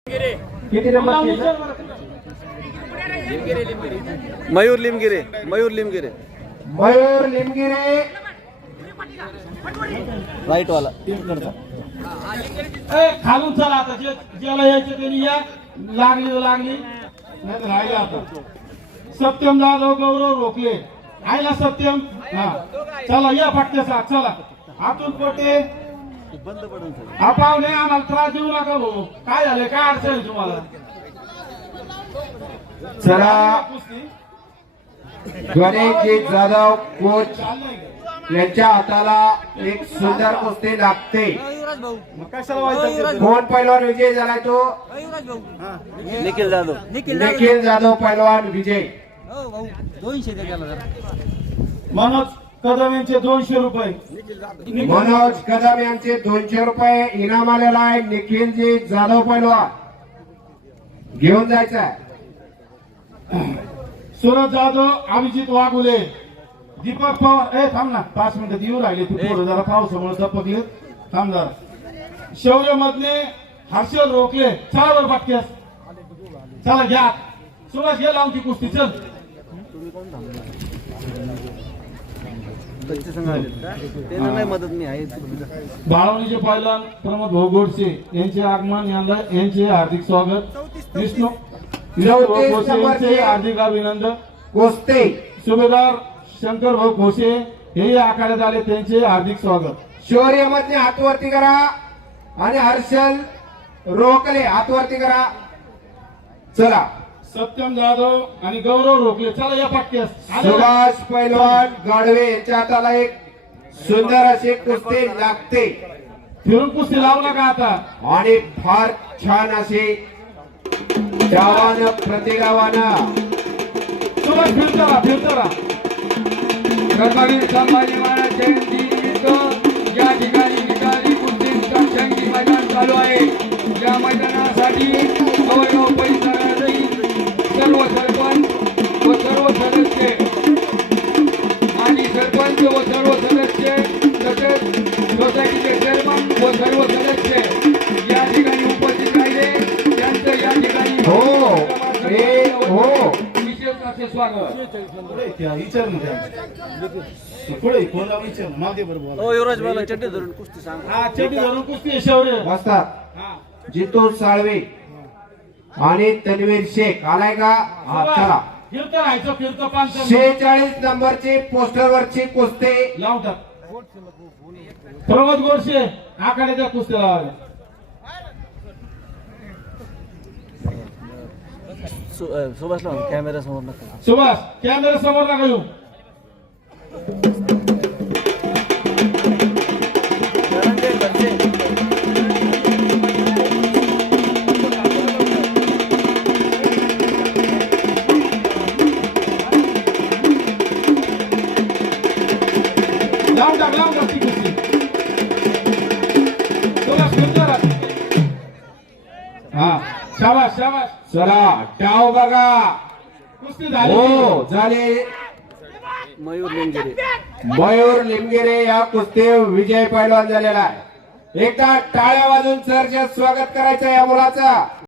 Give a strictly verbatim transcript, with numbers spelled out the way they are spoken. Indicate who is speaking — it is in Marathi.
Speaker 1: किती नंबर
Speaker 2: मयूर लिमगिरे मयूर लिमगिरे
Speaker 1: मयूर लिमगिरे
Speaker 2: राईट वाला
Speaker 3: ए खालून चला आता जे ज्याला यायचं त्यांनी या लागली तर लागली नाही तर राहिली आता सत्यम जाधव गौरव रोखले आहे ना सत्यम हा चला या फटके साथ चला आतून पोटे
Speaker 2: बंद पडून
Speaker 3: हा पाहुणे आम्हाला त्रास देऊ नका भाऊ काय झाले काय अडचण आहे तुम्हाला
Speaker 1: चला
Speaker 3: कुस्ती
Speaker 1: गणेशजी जाधव कोच
Speaker 3: चाललंय का?
Speaker 1: यांच्या हाताला एक सुंदर कुस्ती लागते.
Speaker 3: मग कशाला व्हायचं
Speaker 1: कोण पैलवान विजय झालाय तो
Speaker 2: निखिल जाधव
Speaker 1: निखिल जाधव पैलवान विजय.
Speaker 3: मनोज कदम यांचे दोनशे रुपये
Speaker 1: मनोज कदम यांचे दोनशे रुपये इनाम आलेला आहे. निखिलजी जाधव पैलवान घेऊन जायचा.
Speaker 3: सुरज जाधव अभिजित वाघुले दीपक पवार ए थांब ना पाच मिनिटं येऊ राहिले तू थोडं जरा पावसामुळे दपकले थांब जरा. शौर्य मधले हर्षल रोखले चला बरं पाटक्यास चला घ्या सुरज घे लावून ती कुस्ती चल
Speaker 2: बच्चे संघ आले त्यांना नाही मदत मी आहे
Speaker 3: बाळवणीचे पैलवान प्रमोद भाऊ गोडसे यांचे आगमन यांना यांचे हार्दिक स्वागत. विष्णू विष्णू भाऊ गोडसे यांचे हार्दिक अभिनंदन.
Speaker 1: कुस्ती
Speaker 3: सुभेदार शंकर भाऊ घोसे हेही आखाड्यात आले त्यांचे हार्दिक स्वागत.
Speaker 1: शौर्य मधने हातवरती करा आणि हर्षल रोकले हातवरती करा. चला
Speaker 3: सत्यम जाधव आणि गौरव रोखले चला या पाटक्यास
Speaker 1: सुभाष पैलवान गाडवे यांच्या हाताला एक सुंदर अशी कुस्ती लागते
Speaker 3: फिरून कुस्ती लावला का आता
Speaker 1: आणि फार छान अशी गावान प्रतिगावानं
Speaker 3: सुभाष फिरतारा फिरतारा
Speaker 4: छत्रपती संभाजी महाराज जयंती निमित्त या ठिकाणी निकाली कुस्तीचा शंकी मैदान चालू आहे. या मैदानासाठी जवळजवळ परिसरातही सर्व सरपंच व सर्व सदस्य आणि सरपंच व सर्व सदस्य तसेच सोसायटीचे चेअरमन व सर्व सदस्य या ठिकाणी उपस्थित राहिले. त्यांचं या ठिकाणी
Speaker 1: हो ए हो
Speaker 4: विशेष असे स्वागत.
Speaker 3: विचार पुढे कोणाला विचार मागे बरोबर
Speaker 2: हो युवराज मला चड्डी धरून कुस्ती सांग.
Speaker 3: हा चेटी धरून कुस्ती आहे शौर्य
Speaker 1: वाजतात.
Speaker 3: हा
Speaker 1: जितू साळवे आणि तन्वीर शेख आलाय का हा चला.
Speaker 3: फिरतं राहायचं फिरतं पाच
Speaker 1: शेहेचाळीस नंबरची पोस्टरवरची कुस्ती
Speaker 3: लावतात. प्रमोद गोडसे आखाड्याच्या कुस्ती लावायला
Speaker 2: सु- अ, सुभाषला कॅमेरा समोर नका
Speaker 3: सुभाष कॅमेरा समोर नका येऊ.
Speaker 2: धनंजय बनसे.
Speaker 3: लावून टाक लावून टाक ती कुस्ती. सुभाष फिरतं राहा. हा शाबास शाबास
Speaker 1: चला डाव बघा.
Speaker 3: कुस्ती झाली
Speaker 1: हो झाले.
Speaker 2: मयूर लिमगिरे
Speaker 1: मयूर लिमगिरे या कुस्ती विजय पैलवान झालेला आहे. एकदा टाळ्या वाजून सरचे स्वागत करायचं या मुलाचं.